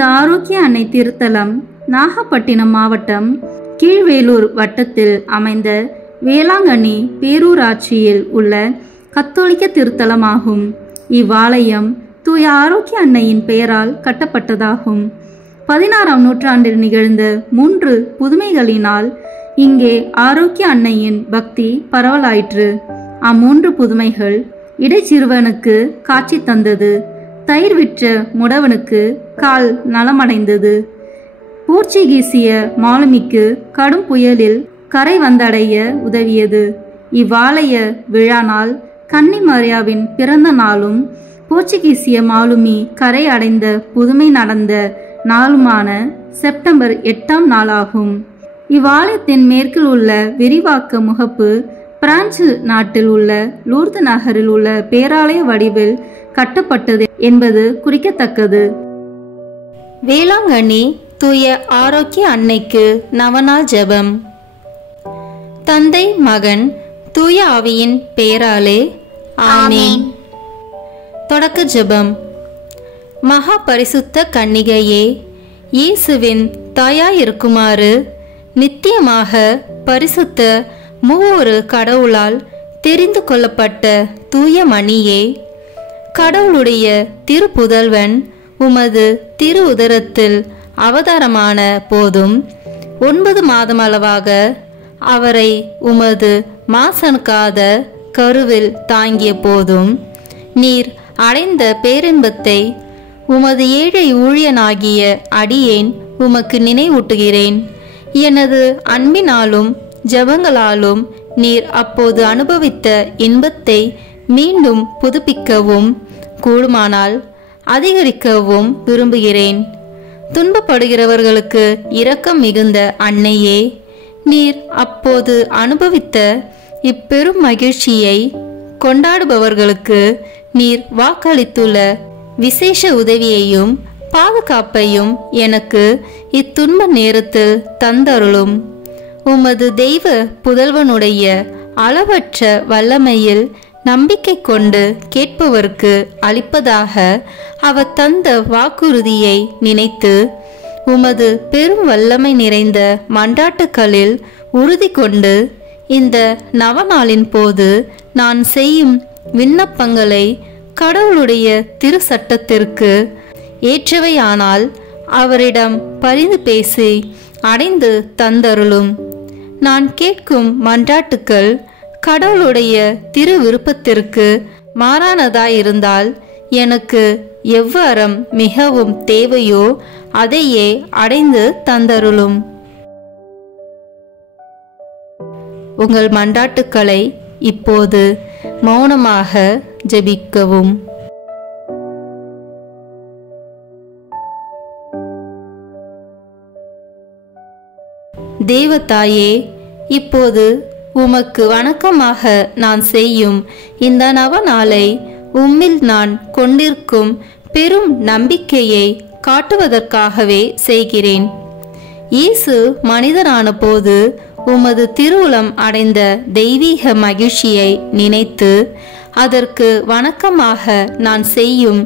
புனித ஆரோக்கிய அன்னை திருத்தலம் நாகப்பட்டினம் மாவட்டம் கீழ்வேலூர் வட்டத்தில் அமைந்த வேளாங்கண்ணி பேரூராட்சியில் உள்ள கத்தோலிக்க திருத்தலமாகும். இவ்வாலயம் தூய ஆரோக்கிய அன்னையின் பெயரால் கட்டப்பட்டதாகும். 16ஆம் நூற்றாண்டில் நிகழ்ந்த 3 புதுமைகளினால் இங்கே ஆரோக்கிய அன்னையின் பக்தி பரவலாயிற்று. அ3 புதுமைகள் இடைச்சிறுவனுக்கு காட்சி தந்தது, தயிர் விற்ற முடவனுக்கு கால் நலமடைந்தது, போர்ச்சுகீசிய மாலுமிக்கு கடும் புயலில் கரை வந்தடைய உதவியது. இவ்வாலய விழா நாள் கன்னி மரியாவின் பிறந்த நாளும் போர்ச்சுகீசிய மாலுமி கரை அடைந்த புதுமை நடந்த நாளுமான செப்டம்பர் 8ஆம் நாளாகும். இவ்வாலயத்தின் மேற்கில் உள்ள விரிவாக்க முகப்பு பிரான்சு நாட்டில் உள்ள லூர்து நகரில் உள்ள பேராலய வடிவில் கட்டப்பட்டது என்பது குறிக்கத்தக்கது. வேளாங்கண்ணி தூய ஆரோக்கிய அன்னைக்கு நவநாள் ஜெபம். தந்தை மகன் தூய ஆவியின் பெயராலே ஆமென். தொடக்க ஜெபம். மகா பரிசுத்த கன்னிகையே, இயேசுவின் தாயாயிருக்குமாறு நித்தியமாக பரிசுத்த மூவொரு கடவுளால் தெரிந்து கொள்ளப்பட்ட தூய மணியே, கடவுளுடைய திருப்புதல்வன் உமது திரு உதரத்தில் அவதாரமான போதும் 9 மாதமளவாக அவரை உமது மாசனுக்காத கருவில் தாங்கிய போதும் நீர் அடைந்த பேரின்பத்தை உமது ஏழை ஊழியனாகிய அடியேன் உமக்கு நினைவூட்டுகிறேன். எனது அன்பினாலும் ஜெபங்களாலும் நீர் அப்போது அனுபவித்த இன்பத்தை மீண்டும் புதுப்பிக்கவும் கூடுமானால் அதிகரிக்கவும் விரும்புகிறேன். துன்பப்படுகிறவர்களுக்கு இரக்கம் மிகுந்த அன்னையே, நீர் அப்போது அனுபவித்த இப்பெரும் மகிழ்ச்சியை கொண்டாடுபவர்களுக்கு நீர் வாக்களித்துள்ள விசேஷ உதவியையும் பாதுகாப்பையும் எனக்கு இத்துன்ப நேரத்தில் தந்தருளும். உமது தெய்வ புதல்வனுடைய அளவற்ற வல்லமையில் நம்பிக்கை கொண்டு கேட்பவர்க்கு அளிப்பதாக அவர் தந்த வாக்குறுதியை நினைத்து உமது பெரும் வல்லமை நிறைந்த மன்றாட்டுக்களில் உறுதி கொண்டு இந்த நவநாளின் போது நான் செய்யும் விண்ணப்பங்களை கடவுளுடைய திரு சட்டத்திற்கு ஏற்றவையானால் அவரிடம் பரிந்து பேசி அடைந்து தந்தருளும். நான் கேட்கும் மன்றாட்டுக்கள் கடவுளுடைய திரு விருப்பத்திற்கு மாறானதாயிருந்தால் எனக்கு எவ்வரம் மிகவும் தேவையோ அதையே அடைந்து தந்தருளும். உங்கள் மன்றாட்டுக்களை இப்போது மௌனமாக ஜெபிக்கவும். தேவதாயே, இப்போது உமக்கு வணக்கமாக நான் செய்யும் இந்த நவநாளை உம்மில் நான் கொண்டிருக்கும் பெரும் நம்பிக்கையை காட்டுவதற்காகவே செய்கிறேன். இயேசு மனிதனான போது உமது திருவுளம் அடைந்த தெய்வீக மகிழ்ச்சியை நினைத்து அதற்கு வணக்கமாக நான் செய்யும்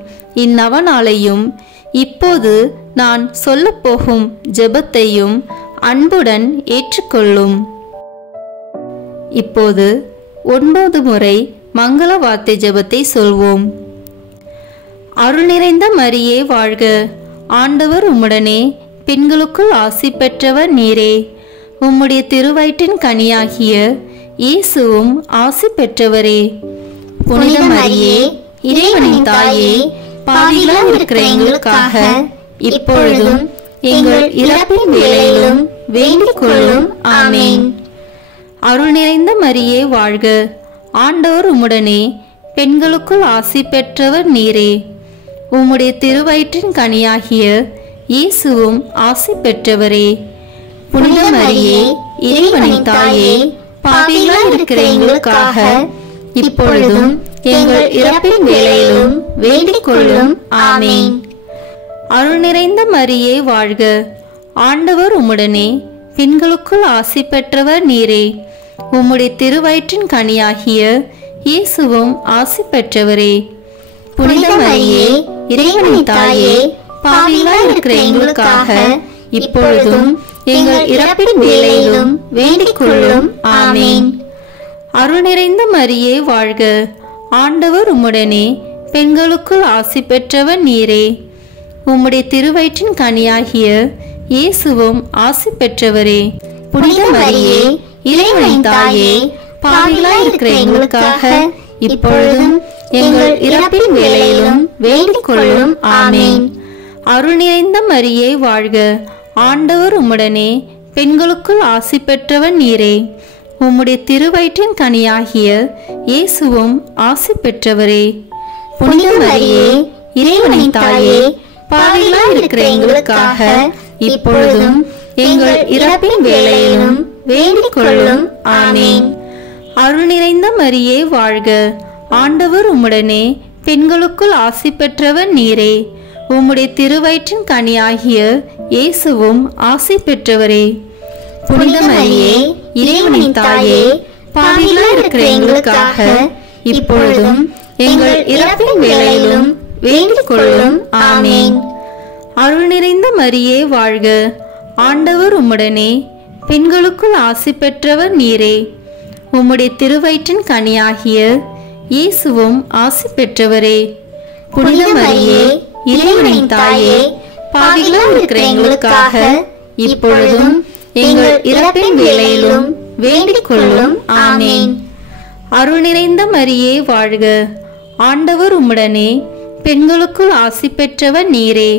இந்நவநாளையும் இப்போது நான் சொல்லப்போகும் ஜெபத்தையும் அன்புடன் ஏற்றுக்கொள்ளும். இப்போது 9 முறை மங்கள வார்த்தை ஜெபத்தை சொல்வோம். அருள் நிறைந்த மரியே வாழ்க, ஆண்டவர் உம்முடனே, பெண்களுக்குள் ஆசி பெற்றவர் நீரே, உம்முடைய திருவயிற்றின் கனியாகிய இயேசுவும் ஆசி பெற்றவரே. புனித மரியே, இறைவனின் தாயே, பாவிகளாய் இருக்கிற எங்களுக்காக இப்பொழுதும் எங்கள் இறப்பின் வேளையிலும் வேண்டிக் கொள்ளும். ஆமென். அருள் நிறைந்த மரியே வாழ்க, ஆண்டவர் உம்முடனே, பெண்களுக்குள் ஆசி பெற்றவர் நீரே, உம்முடைய திருவயிற்றின் கனியாகிய இயேசுவும் ஆசி பெற்றவரே. புனித மரியே, இறைவனின் தாயே, பாவிகளாய் இருக்கிற எங்களுக்காக இப்பொழுதும் எங்கள் இறப்பின் வேளையிலும் வேண்டிக் கொள்ளும். ஆமென். அருள் நிறைந்த மரியே வாழ்க, ஆண்டவர் உம்முடனே, பெண்களுக்குள் ஆசி பெற்றவர் நீரே, உம்முடைய திருவயிற்றின் கனியாகிய இயேசுவும் ஆசி பெற்றவரே. புனித மரியே, இறைவனின் தாயே, பாவிகளாய் இருக்கிற எங்களுக்காக இப்பொழுதும் எங்கள் இறப்பின் வேளையிலும் வேண்டிக் கொள்ளும். ஆமேன். அருள் நிறைந்த மரியே வாழ்க, ஆண்டவர் உம்முடனே, பெண்களுக்குள் ஆசி பெற்றவர் நீரே. உம்முடைய திருவயிற்றின் கனியாகிய இயேசுவும் ஆசி பெற்றவரே. புனித மரியே, இறைவனின் தாயே, பாவிகளாய் இருக்கிற எங்களுக்காக இப்பொழுதும் எங்கள் இறப்பின் வேளையிலும் வேண்டிக் கொள்ளும். ஆமேன். அருள் நிறைந்த மரியே வாழ்க, ஆண்டவர் உம்முடனே, பெண்களுக்குள் ஆசி பெற்றவர் நீரே. உம்முடைய திருவயிற்றின் கனியாகிய இயேசுவும் ஆசி பெற்றவரே. புனித மரியே, இறைவனின் தாயே, பாவிகளாய் இருக்கிற எங்களுக்காக இப்பொழுதும் எங்கள் இறப்பின் வேளையிலும் வேண்டிக் கொள்ளும். ஆமேன். அருள் நிறைந்த மரியே வாழ்க, ஆண்டவர் உம்முடனே, பெண்களுக்குள் ஆசி பெற்றவர் நீரே. உம்முடைய திருவயிற்றின் கனியாகிய இயேசுவும் ஆசி பெற்றவரே. புனித மரியே, இறைவனின் தாயே, பாவிகளாய் இருக்கிற எங்களுக்காக இப்பொழுதும் எங்கள் இறப்பின் வேளையிலும் வேண்டிக் கொள்ளும். ஆமேன். அருள் நிறைந்த மரியே வாழ்க, ஆண்டவர் உம்முடனே, பெண்களுக்குள் ஆசி பெற்றவர் நீரே. உம்முடைய திருவயிற்றின் கனியாகிய இயேசுவும் ஆசி பெற்றவரே. புனித மரியே, இறைவனின் தாயே, பாவிகளாய் இருக்கிற எங்களுக்காக இப்பொழுதும் எங்கள் இறப்பின் வேளையிலும் வேண்டிக் கொள்ளும். ஆமேன். அருள் நிறைந்த மரியே வாழ்க, ஆண்டவர் உம்முடனே, பெண்களுக்குள் ஆசி பெற்றவர் நீரே.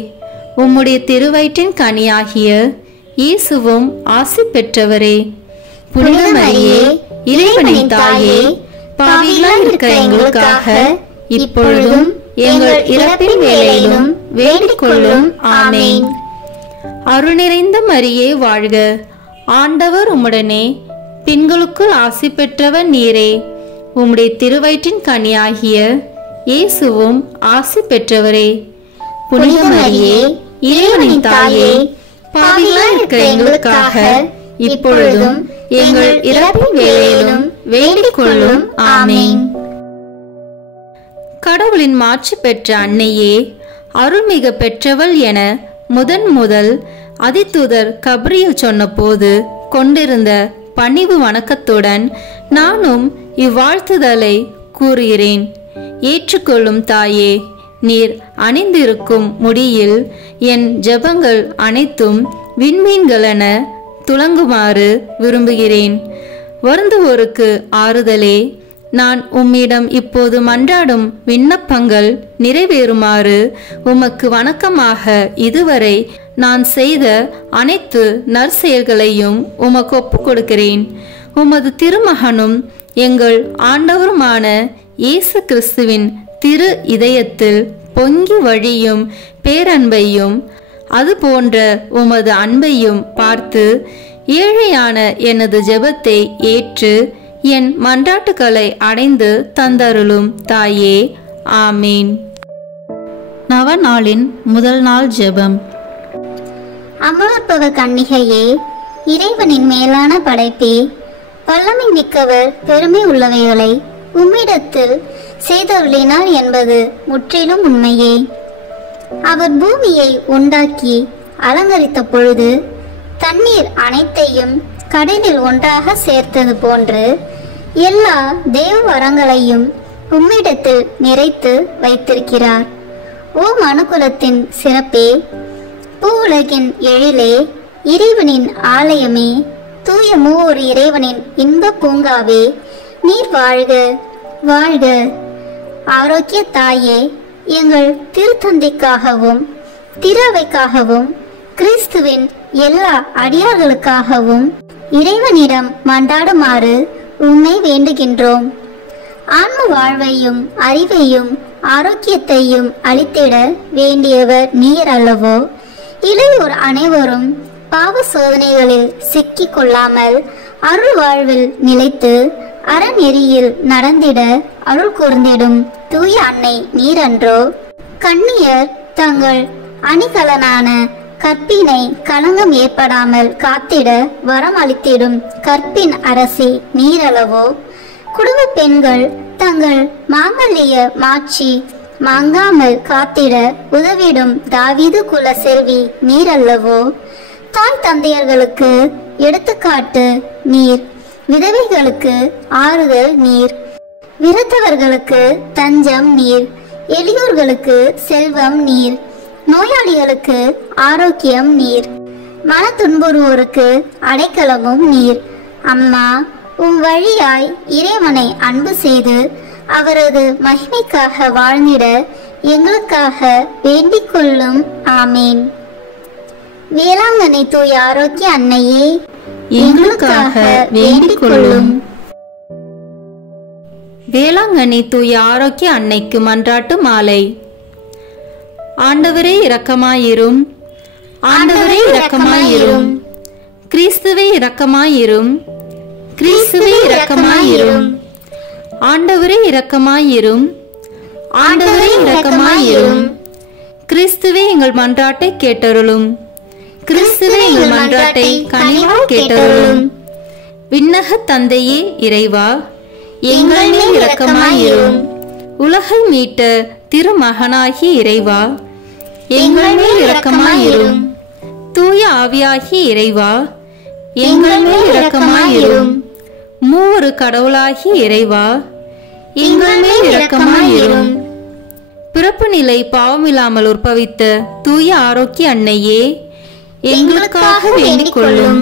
உம்முடைய திருவயிற்றின் கனியாகிய இயேசுவும் ஆசி பெற்றவரே. புனித மரியே, இறைவனின் தாயே, பாவிகளாய் இருக்கிற எங்களுக்காக இப்பொழுதும் எங்கள் இறப்பின் வேளையிலும் வேண்டிக் கொள்ளும். ஆமேன். அருள் நிறைந்த மரியே வாழ்க, ஆண்டவர் உம்முடனே, பெண்களுக்குள் ஆசி பெற்றவர் நீரே. உம்முடைய திருவயிற்றின் கனியாகிய இயேசுவும் ஆசி பெற்றவரே. புனித மரியே, இறைவனின் தாயே, பாவிகளாய் இருக்கிற எங்களுக்காக இப்பொழுதும் எங்கள் இறப்பின் வேளையிலும் வேண்டிக் கொள்ளும். ஆமேன். கடவுளின் மாட்சி பெற்ற அன்னையே, அருள்மிக பெற்றவள் என முதல் அதிதூதர் கப்ரியேல் சொன்னபோது கொண்டிருந்த பணிவு வணக்கத்துடன் நானும் இவ்வாழ்த்துதலை கூறுகிறேன். ஏற்றுக்கொள்ளும் தாயே, நீர் அணிந்திருக்கும் முடியில் என் ஜெபங்கள் அனைத்தும் விண்மீன்களென துலங்குமாறு விரும்புகிறேன். வருந்துவோருக்கு ஆறுதலே, நான் உம்மிடம் இப்போது மன்றாடும் விண்ணப்பங்கள் நிறைவேறுமாறு உமக்கு வணக்கமாக இதுவரை நான் செய்த அனைத்து நற்செயல்களையும் உமக்கு ஒப்புக் கொடுக்கிறேன். உமது திருமகனும் எங்கள் ஆண்டவருமான இயேசு கிறிஸ்துவின் திரு இதயத்தில் பொங்கி வழியும் பேரன்பையும் அது போன்ற உமது அன்பையும் பார்த்து ஏழையான எனது ஜெபத்தை ஏற்று என் மன்றாட்டுக்களை அடைந்து தந்தருளும் தாயே. ஆமீன். நவநாளின் முதல் நாள் ஜெபம். அமலப்பவ கன்னிகையே, இறைவனின் மேலான படைப்பே, வல்லமை மிக்கவர் பெருமை உள்ளவைகளை உம்மிடத்தில் செய்தருளினார் என்பது முற்றிலும் உண்மையே. அவர் பூமியை உண்டாக்கி அலங்கரித்த பொழுது தண்ணீர் அனைத்தையும் கடலில் ஒன்றாக சேர்த்தது போன்று எல்லா தேவ வரங்களையும் உம்மிடத்தில் நிறைத்து வைத்திருக்கிறார். ஓ மனுக்குலத்தின் சிறப்பே, பூவுலகின் எழிலே, இறைவனின் ஆலயமே, தூய மூவர் இறைவனின் இன்ப பூங்காவே, நீர் வாழ்க வாழ்க. ஆரோக்கிய தாயே, எங்கள் திருத்தந்தைக்காகவும் திரு அவைக்காகவும் கிறிஸ்துவின் எல்லா அடியார்களுக்காகவும் இறைவனிடம் மன்றாடுமாறு உம்மை வேண்டுகின்றோம். ஆன்ம வாழ்வையும் அறிவையும் ஆரோக்கியத்தையும் அளித்திட வேண்டியவர் நீர் அல்லவோ? இளையோர் அனைவரும் பாவ சோதனைகளில் சிக்கிக் கொள்ளாமல் அருள் வாழ்வில் நிலைத்து அறநெறியில் நடந்திட அருள் கூர்ந்திடும் தூய அன்னை நீரன்றோ? கன்னியர் தங்கள் அணிகலனான கற்பினை களங்கம் ஏற்படாமல் காத்திட வரம் அளித்திடும் கற்பின் அரசி நீரளவோ? குடும்ப பெண்கள் தங்கள் மாங்கல்ய மாட்சி மங்காமல் காத்திட உதவிடும் தாவீது குல செல்வி நீர் அல்லவோ? தாய் தந்தையர்களுக்கு எடுத்துக்காட்டு நீர், விதவைகளுக்கு ஆறுதல் நீர், விருத்தவர்களுக்கு தஞ்சம் நீர், எளியோர்களுக்கு செல்வம் நீர், நோயாளிகளுக்கு ஆரோக்கியம் நீர், மன துன்புறுவோருக்கு அடைக்கலமும் நீர். அம்மா, உம் வழியாய் இறைவனை அன்பு செய்து அவரது மகிமைக்காக வாழ்ந்திட எங்களுக்காக வேண்டிக் கொள்ளும். ஆமேன். வேளாங்கண்ணி தூய ஆரோக்கிய அன்னையே, எங்களுக்காக வேண்டிக் கொள்ளும். வேளாங்கண்ணி தூய ஆரோக்கிய அன்னைக்கு மன்றாட்டு மாலை. ஆண்டவரே இரக்கமாயிரும், ஆண்டவரே இரக்கமாயிரும், கிறிஸ்துவே இரக்கமாயிரும், கிறிஸ்துவே இரக்கமாயிரும், ஆண்டவரே இரக்கமாயிரும், ஆண்டவரே இரக்கமாயிரும், கிறிஸ்துவே எங்கள் மன்றாட்டை கேட்டருளும், கிறிஸ்துவே எங்கள் மன்றாட்டை கனிவாய் கேட்டருளும். விண்ணக தந்தையே இறைவா, எங்கள் மேல் இரக்கமாயிரும். உலகை மீட்ட திருமகனாகி இறைவா, எங்கள் மேல் இரக்கமாயிரும். தூய ஆவியாகி இறைவா, எங்கள் மேல் இரக்கமாயிரும். மூவரு கடவுளாகி இறைவா, எங்கள் மேல் இரக்கமாயிரும். பிறப்பு நிலை பாவமில்லாமல் உற்பவித்த தூய ஆரோக்கிய அன்னையே, எங்களுக்காக வேண்டிக் கொள்ளும்.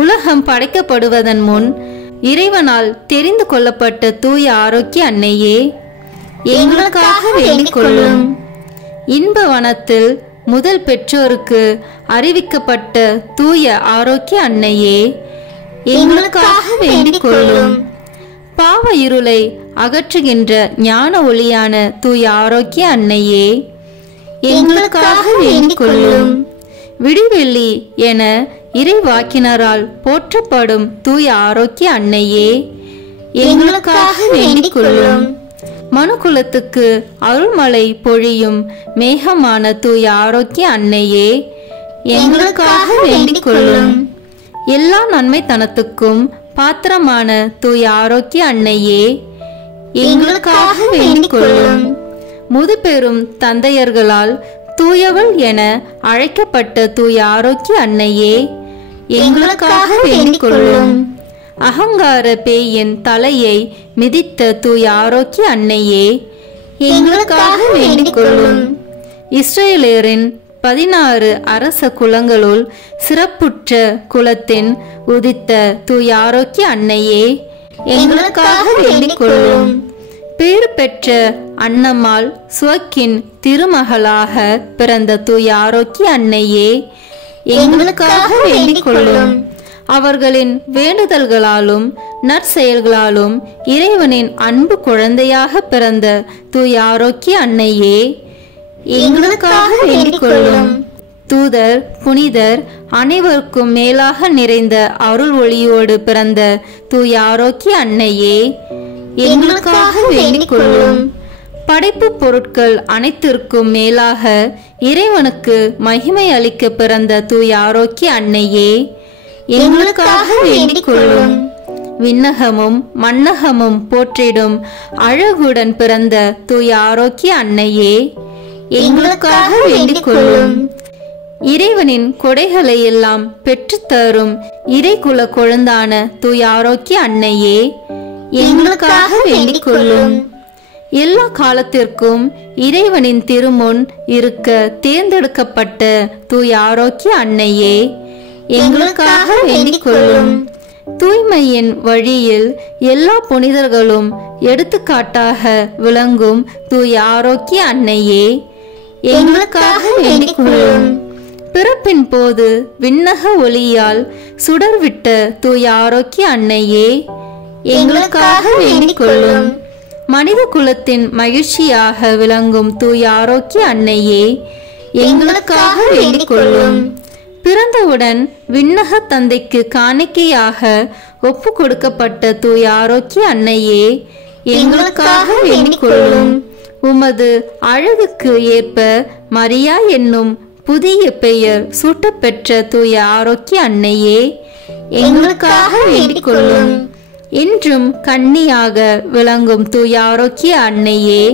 உலகம் படைக்கப்படுவதன் முன் இறைவனால் தெரிந்து கொள்ளப்பட்ட தூய ஆரோக்கிய அன்னையே, எங்களுக்காக வேண்டிக் கொள்ளும். இன்ப வனத்தில் முதல் பெற்றோருக்கு அறிவிக்கப்பட்ட தூய ஆரோக்கிய அன்னையே, எங்களுக்காக வேண்டிக் கொள்ளும். பாவ இருளை அகற்றுகின்ற ஞான ஒளியான தூய ஆரோக்கிய அன்னையே, எங்களுக்காக வேண்டிக் கொள்ளும். விடிவெள்ளி என இறைவாக்கினரால் போற்றப்படும் தூய ஆரோக்கிய அன்னையே, எங்களுக்காக வேண்டிக் கொள்ளும். மனுக்குலத்துக்கு அருள்மழை பொழியும் மேகமான தூய ஆரோக்கிய அன்னையே, எங்களுக்காக வேண்டிக் கொள்ளும். எல்லா நன்மைத்தனத்துக்கும் பாத்திரமான தூய ஆரோக்கிய அன்னையே, எங்களுக்காக வேண்டிக் கொள்ளும். முதுபெரும் தந்தையர்களால் தூயவள் என அழைக்கப்பட்ட தூய ஆரோக்கிய அன்னையே, எங்களுக்காக வேண்டிக் கொள்ளும். அகங்கார பேயின் தலையை மிதித்த தூய ஆரோக்கிய அன்னையே, எங்களுக்காக வேண்டிக் கொள்ளும். இஸ்ரேலரின் 16 அரச குலங்களுள் சிறப்புற்ற குலத்தின் உதித்த தூய ஆரோக்கிய அன்னையே, எங்களுக்காக வேண்டிக் கொள்ளும். பேறு பெற்ற அன்னம்மாள் சுவக்கின் திருமகளாக பிறந்த தூய ஆரோக்கிய அன்னையே, எங்களுக்காக வேண்டிக் கொள்ளும். அவர்களின் வேண்டுதல்களாலும் நற்செயல்களாலும் இறைவனின் அன்பு குழந்தையாக பிறந்த தூய ஆரோக்கிய அன்னையே, எங்களுக்காக வேண்டிக் கொள்ளும். தூதர் புனிதர் அனைவருக்கும் மேலாக நிறைந்த அருள் ஒளியோடு பிறந்த தூய ஆரோக்கிய அன்னையே, எங்களுக்காக வேண்டிக் கொள்ளும். படைப்பு பொருட்கள் அனைத்திற்கும் மேலாக இறைவனுக்கு மகிமை அளிக்க பிறந்த தூய ஆரோக்கிய அன்னையே, எங்களுக்காக வேண்டிக் கொள்ளும். விண்ணகமும் மண்ணகமும் போற்றிடும் அழகுடன் பிறந்த தூய ஆரோக்கிய அன்னையே, எங்களுக்காக வேண்டிக் கொள்ளும். இறைவனின் கொடைகளை எல்லாம் பெற்றுத்தரும் இறைக்குல கொழுந்தான தூய ஆரோக்கிய அன்னையே, எங்களுக்காக வேண்டிக் கொள்ளும். எல்லா காலத்திற்கும் இறைவனின் திருமுன் இருக்க தேர்ந்தெடுக்கப்பட்ட தூய ஆரோக்கிய அன்னையே, எங்களுக்காக வேண்டிக் கொள்ளும். தூய்மையின் வழியில் எல்லா புனிதர்களும் எடுத்துக்காட்டாக விளங்கும் தூய ஆரோக்கிய அன்னையே, எங்களுக்காக வேண்டிக் கொள்ளும். பிறப்பின் போது விண்ணக ஒளியால் சுடர்விட்ட தூய ஆரோக்கிய அன்னையே, எங்களுக்காக வேண்டிக் கொள்ளும். மனித குலத்தின் மகிழ்ச்சியாக விளங்கும் தூய ஆரோக்கிய அன்னையே, எங்களுக்காக வேண்டிக் கொள்ளும். பிறந்தவுடன் விண்ணக தந்தைக்கு காணிக்கையாக ஒப்பு கொடுக்கப்பட்ட தூய ஆரோக்கிய அன்னையே, எங்களுக்காக வேண்டிக் கொள்ளும். உமது அழகுக்கு ஏற்ப மரியா என்னும் புதிய பெயர் சூட்டப்பெற்ற தூய ஆரோக்கிய அன்னையே, எங்களுக்காக வேண்டிக் கொள்ளும். என்றும் கன்னியாக விளங்கும் தூய ஆரோக்கிய அன்னையே,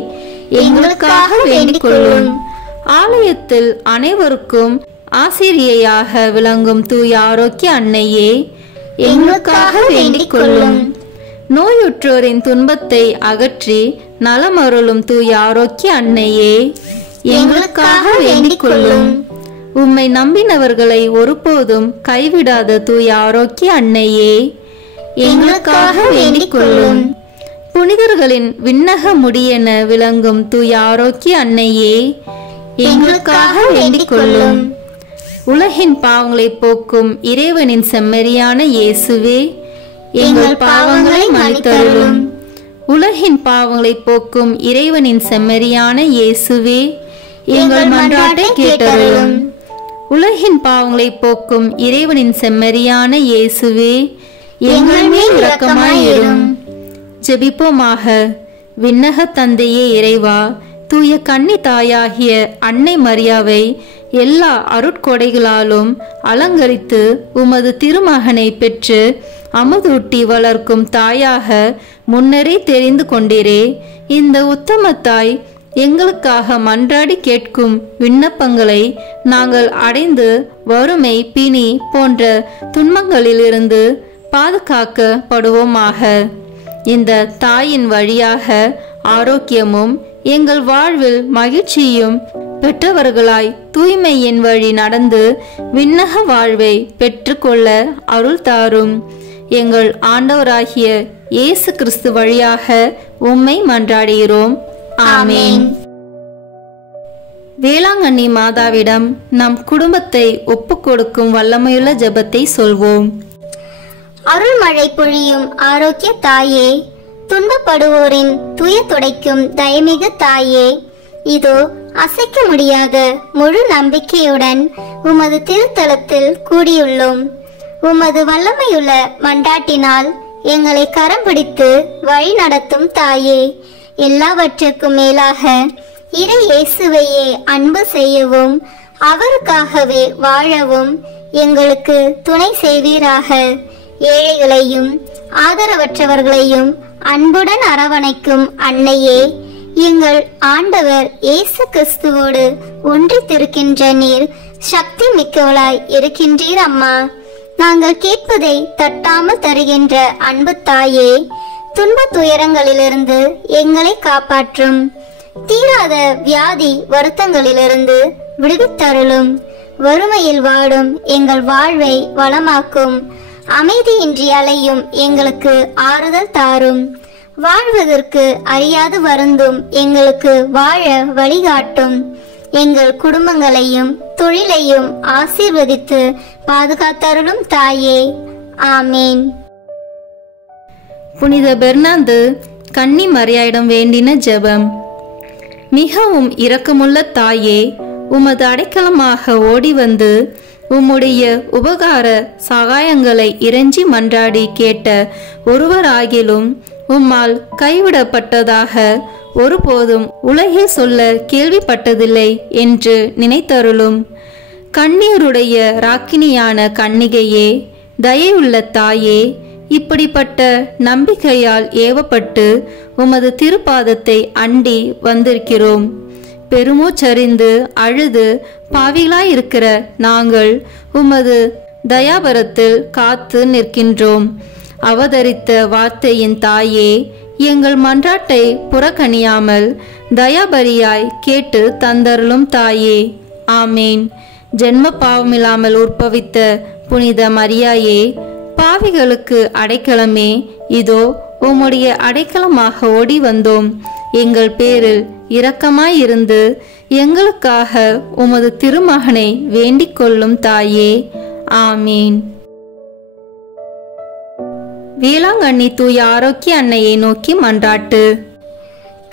எங்களுக்காக வேண்டிக் கொள்ளும். ஆலயத்தில் அனைவருக்கும் ஆசிரியையாக விளங்கும் தூய ஆரோக்கிய அன்னையே, எங்களுக்காக வேண்டிக் கொள்ளும். நோயுற்றோரின் துன்பத்தை அகற்றி நலமருளும் தூய ஆரோக்கிய அன்னையே, எங்களுக்காக வேண்டிக் கொள்ளும். உம்மை நம்பினவர்களை ஒருபோதும் கைவிடாத தூய ஆரோக்கிய அன்னையே, எங்களுக்காக வேண்டிக் கொள்ளும். புனிதர்களின் விண்ணக முடியென விளங்கும் தூய ஆரோக்கிய அன்னையே, எங்களுக்காக வேண்டிக் கொள்ளும். உலகின் பாவங்களை போக்கும் இறைவனின் செம்மறியான இயேசுவே, எங்கள் பாவங்களை மன்னித்தருளும். உலகின் பாவங்களை போக்கும் இறைவனின் செம்மறியான இயேசுவே, எங்கள் மன்றாட்டை கேட்டருளும். உலகின் பாவங்களை போக்கும் இறைவனின் செம்மறியான இயேசுவே, எங்கள் மேல் இரக்கமாயிரும். ஜெபிப்போமாக. விண்ணக தந்தையே இறைவா, தூய கன்னி தாயாகிய அன்னை மரியாவை எல்லா அருட்கொடைகளாலும் அலங்கரித்து உமது திருமகனை பெற்று அமுதூட்டி வளர்க்கும் தாயாக முன்னரே தெரிந்து கொண்டீரே. இந்த உத்தம தாய் எங்களுக்காக மன்றாடி கேட்கும் விண்ணப்பங்களை நாங்கள் அடைந்து வறுமை, பிணி போன்ற துன்பங்களிலிருந்து பாதுகாக்கப்படுவோமாக. இந்த தாயின் வழியாக ஆரோக்கியமும் எங்கள் வாழ்வில் மகிழ்ச்சியும் பெற்றவர்களாய் தூய்மையின் வழி நடந்து விண்ணக வாழ்வை பெற்றுக்கொள்ள அருள் தாரும். எங்கள் ஆண்டவராகிய இயேசு கிறிஸ்து வழியாக உம்மை மன்றாடுகிறோம். ஆமேன். வேளாங்கண்ணி மாதாவிடம் நம் குடும்பத்தை ஒப்புக்கொடுக்கும் வல்லமையுள்ள ஜெபத்தை சொல்வோம். அருள்மழை பொழியும் ஆரோக்கிய தாயே, துன்பப்படுவோரின் துயர் துடைக்கும் தயமிகு தாயே, இதோ அசைக்க முடியாத முழு நம்பிக்கையுடன் உமது திருத்தலத்தில் கூடியுள்ளோம். உமது வல்லமையுள்ள மன்றாட்டினால் எங்களை கரம் பிடித்து வழி நடத்தும் தாயே, எல்லாவற்றுக்கும் மேலாக இறை இயேசுவையே அன்பு செய்யவும் அவருக்காகவே வாழவும் எங்களுக்கு துணை செய்வீராக. ஏழைகளையும் ஆதரவற்றவர்களையும் அன்புடன் அரவணைக்கும் அன்னையே, எங்கள் ஆண்டவர் இயேசு கிறிஸ்துவோடு ஒன்றித்திருக்கின்ற நீர் சக்தி மிக்கவளாய் இருக்கின்றீர் அம்மா. நாங்கள் கேட்பதை தட்டாமல் தருகின்ற அன்பு தாயே, துன்ப துயரங்களிலிருந்து எங்களை காப்பாற்றும். தீராத வியாதி வருத்தங்களிலிருந்து விடுவித்தருளும். வறுமையில் வாடும் எங்கள் வாழ்வை வளமாக்கும். அமைதியின்றி அலையும் எங்களுக்கு ஆறுதல் தாரும். வாழ்வதற்கு அறியாது வருந்தும் எங்களுக்கு வாழ வழிகாட்டும். எங்கள் குடும்பங்களையும் தொழிலையும் ஆசீர்வதித்து பாதுகாத்தருளும் தாயே. ஆமேன். புனித பெர்னாந்து கன்னி மரியாயிடம் வேண்டின ஜெபம். மிகவும் இரக்கமுள்ள தாயே, உமது அடைக்கலமாக ஓடி வந்து உம்முடைய உபகார சகாயங்களை இறைஞ்சி மன்றாடி கேட்ட ஒருவராகிலும் உம்மால் கைவிடப்பட்டதாக ஒருபோதும் உலகில் சொல்ல கேள்விப்பட்டதில்லை என்று நினைத்தருளும். கண்ணீருடைய ராக்கினியான கன்னிகையே, தயவுள்ள தாயே, இப்படிப்பட்ட நம்பிக்கையால் ஏவப்பட்டு உமது திருப்பாதத்தை அண்டி வந்திருக்கிறோம். பெருமூச்சறிந்து அழுது பாவிகளாயிருக்கிற நாங்கள் உமது தயாபரத்தில் காத்து நிற்கின்றோம். அவதரித்த வார்த்தையின் தாயே, எங்கள் மன்றாட்டை புறக்கணியாமல் தயாபரியாய் கேட்டு தந்தருளும் தாயே. ஆமேன். ஜென்ம பாவமில்லாமல் உற்பவித்த புனித மரியாயே, பாவிகளுக்கு அடைக்கலமே, இதோ உம்முடைய அடைக்கலமாக ஓடி வந்தோம். எங்கள் பேரில் இரக்கமாயிருந்து எங்களுக்காக உமது திருமகனை வேண்டிக் கொள்ளும் தாயே. ஆமீன். வேளாங்கண்ணி தூய ஆரோக்கிய அன்னையை நோக்கி மன்றாட்டு.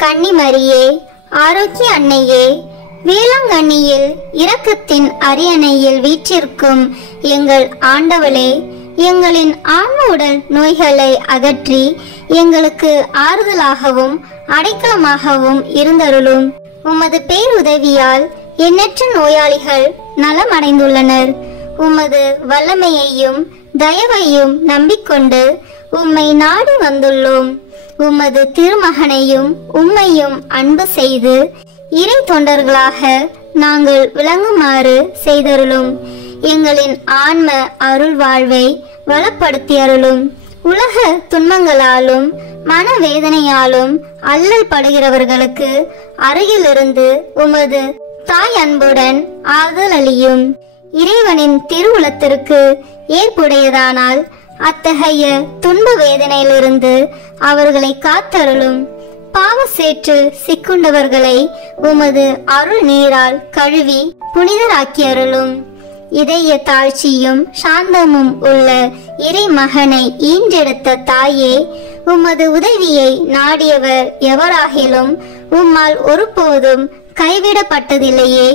கன்னி மரியே, ஆரோக்கிய அன்னையே, வேளாங்கண்ணியில் இரக்கத்தின் அரியணையில் வீற்றிருக்கும் எங்கள் ஆண்டவளே, எங்களின் ஆன்ம உடல் நோய்களை அகற்றி எங்களுக்கு ஆறுதலாகவும் அடைக்கலமாகவும் இருந்தருளும். உமது பேருதவியால் எண்ணற்ற நோயாளிகள் நலமடைந்துள்ளனர். உமது வல்லமையையும் தயவையும் நம்பிக்கொண்டு உம்மை நாடி வந்துள்ளோம். உமது திருமகனையும் உம்மையும் அன்பு செய்து இறை தொண்டர்களாக நாங்கள் விளங்குமாறு செய்தருளும். எங்களின் ஆன்ம அருள் வாழ்வை வளப்படுத்தி அருளும். உலக துன்பங்களாலும் மனவேதனையாலும் அல்லல் படுகிறவர்களுக்கு அருகிலிருந்து உமது தாய் அன்புடன் ஆறுதல் அளியும். இறைவனின் திருவுளத்திற்கு ஏற்புடையதானால் அத்தகைய துன்ப வேதனையிலிருந்து அவர்களை காத்தருளும். பாவ சேற்று சிக்குண்டவர்களை உமது அருள் நீரால் கழுவி புனிதராக்கி அருளும். இதய தாழ்ச்சியும் சாந்தமும் உள்ள இறை மகனை ஈன்றெடுத்த தாயே, உமது உதவியை நாடியவர் எவராகிலும் உம்மால் ஒருபோதும் கைவிடப்பட்டதில்லையே.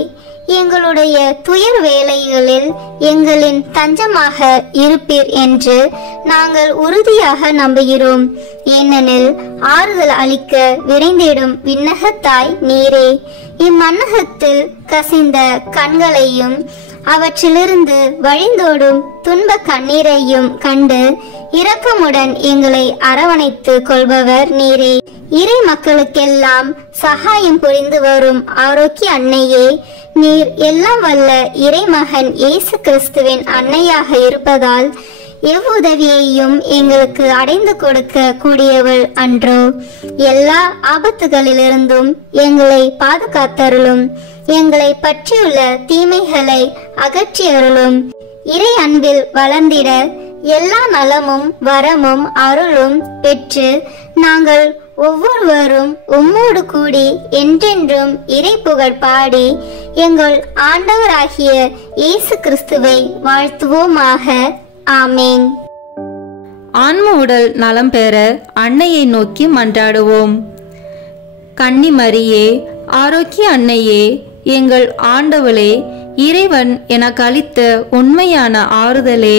எங்களுடைய துயர் வேளைகளில் எங்களின் தஞ்சமாக இருப்பீர் என்று நாங்கள் உறுதியாக நம்புகிறோம். ஏனெனில் ஆறுதல் அளிக்க விரைந்திடும் விண்ணகத்தாய் நீரே. இம்மன்னகத்தில் கசிந்த கண்களையும் அவற்றிலிருந்து வழிந்தோடும் துன்ப கண்ணீரையும் கண்டு இரக்கமுடன் எங்களை அரவணைத்து கொள்பவர் நீரே. இறை மக்களுக்கெல்லாம் சகாயம் புரிந்து வரும் ஆரோக்கிய அன்னையே, நீர் எல்லாம் வல்ல இறைமகன் இயேசு கிறிஸ்துவின் அன்னையாக இருப்பதால் எவ்வுதவியையும் எங்களுக்கு அடைந்து கொடுக்க கூடியவள் அன்றோ. எல்லா ஆபத்துகளிலிருந்தும் எங்களை பாதுகாத்தருளும். எங்களை பற்றியுள்ள தீமைகளை அகற்றி அருளும். இறை அன்பில் வளர்ந்திட எல்லா நலமும் வரமும் அருளும் பெற்று நாங்கள் ஒவ்வொருவரும் உம்மோடு கூடி என்றென்றும் இறை புகழ் பாடி எங்கள் ஆண்டவராகிய இயேசு கிறிஸ்துவை வாழ்த்துவோமாக. ஆமேன். ஆன்ம உடல் நலம் பெற அன்னையை நோக்கி மன்றாடுவோம். கன்னி மரியே, ஆரோக்கிய அன்னையே, எங்கள் ஆண்டவளே, இறைவன் எனக்கு அளித்த உண்மையான ஆறுதலே,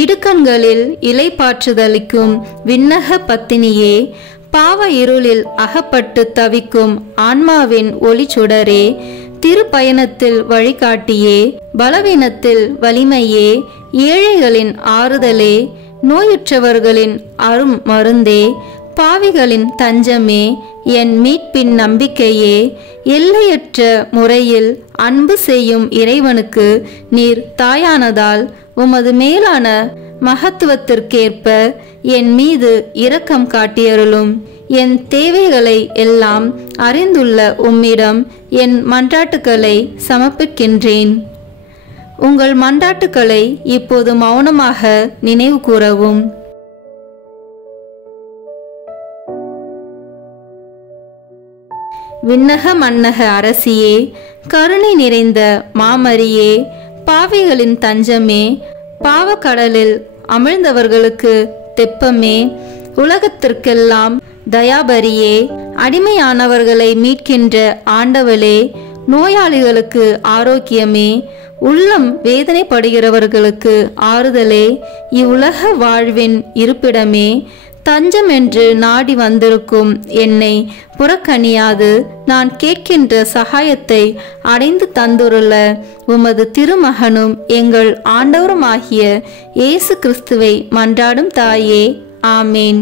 இடுக்கண்களில் இலைப்பாற்றுதலிக்கும் விண்ணக பத்தினியே, பாவ இருளில் அகப்பட்டு தவிக்கும் ஆன்மாவின் ஒளிச்சுடரே, திருப்பயணத்தில் வழிகாட்டியே, பலவீனத்தில் வலிமையே, ஏழைகளின் ஆறுதலே, நோயுற்றவர்களின் அரும் மருந்தே, பாவிகளின் தஞ்சமே, என் மீட்பின் நம்பிக்கையே, எல்லையற்ற முறையில் அன்பு செய்யும் இறைவனுக்கு நீர் தாயானதால் உமது மேலான மகத்துவத்திற்கேற்ப என் மீது இரக்கம் காட்டியருளும். என் தேவைகளை எல்லாம் அறிந்துள்ள உம்மிடம் என் மன்றாட்டுக்களை சமர்ப்பிக்கின்றேன். உங்கள் மன்றாட்டுக்களை இப்போது மௌனமாக நினைவு கூறவும். விண்ணக மன்னக அரசியே, கருணை நிறைந்த மாமரியே, பாவிகளின் தஞ்சமே, பாவக்கடலில் அமிழ்ந்தவர்களுக்கு தெப்பமே, உலகத்திற்கெல்லாம் தயாபரியே, அடிமையானவர்களை மீட்கின்ற ஆண்டவளே, நோயாளிகளுக்கு ஆரோக்கியமே, உள்ளம் வேதனைப்படுகிறவர்களுக்கு ஆறுதலே, இவ்வுலக வாழ்வின் இருப்பிடமே, தஞ்சம் என்று நாடி வந்திருக்கும் என்னை புறக்கணியாது நான் கேட்கின்ற சகாயத்தை அடைந்து தந்துள்ள உமது திருமகனும் எங்கள் ஆண்டவருமாகிய இயேசு கிறிஸ்துவை மன்றாடும் தாயே. ஆமேன்.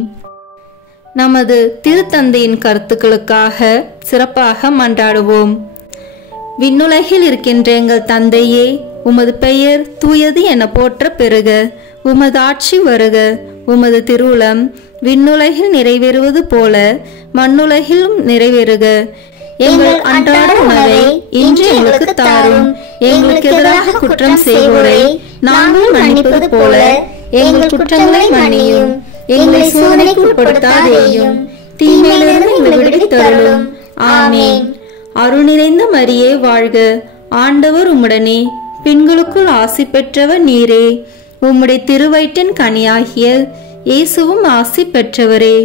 நமது திருத்தந்தையின் கருத்துக்களுக்காக சிறப்பாக மன்றாடுவோம். விண்ணுலகில் இருக்கின்ற எங்கள் தந்தையே, உமது பெயர் தூயது என போற்ற பெறுக. உமது ஆட்சி வருக. உமது திருவுளம் விண்ணுலகில் நிறைவேறுவது போல மண்ணுலகிலும் நிறைவேறுக. எங்கள் அன்றாட உணவை இன்று எங்களுக்கு தாரும். எங்களுக்கு எதிராக குற்றம் செய்வோரை நாங்கள் மன்னிப்பது போல எங்கள் குற்றங்களை மன்னியும். எங்களை சோதனைக்கு உட்படுத்தாதேயும், தீமையிலிருந்து எங்களை விடுவித்தருளும். ஆமேன். அருள் நிறைந்த மரியே வாழ்க. ஆண்டவர் உம்முடனே, பெண்களுக்குள் ஆசி பெற்றவர் நீரே. உம்முடைய திருவயிற்றின் கனியாகிய இயேசுவும் ஆசி பெற்றவரே.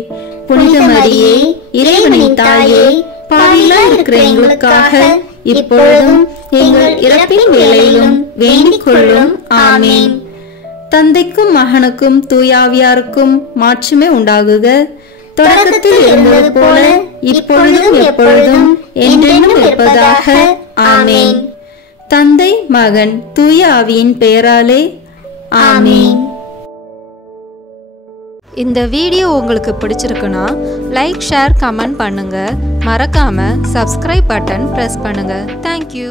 புனித மரியே, இறைவனின் தாயே, பாவிகளாய் இருக்கிற எங்களுக்காக இப்பொழுதும் எங்கள் இறப்பின் வேளையிலும் வேண்டிக் கொள்ளும். ஆமேன். தந்தைக்கும் மகனுக்கும் தூயாவியாருக்கும் மாட்சிமை உண்டாகுக. தொடக்கத்தில் இருந்தது போல இப்பொழுதும் எப்பொழுதும் என்றென்றும் இருப்பதாக. ஆமேன். தந்தை, மகன், தூய ஆவியின் பெயராலே. ஆமேன். இந்த வீடியோ உங்களுக்கு பிடிச்சிருக்குன்னா லைக், ஷேர், கமெண்ட் பண்ணுங்கள். மறக்காமல் சப்ஸ்கிரைப் பட்டன் ப்ரெஸ் பண்ணுங்கள். தேங்க்யூ.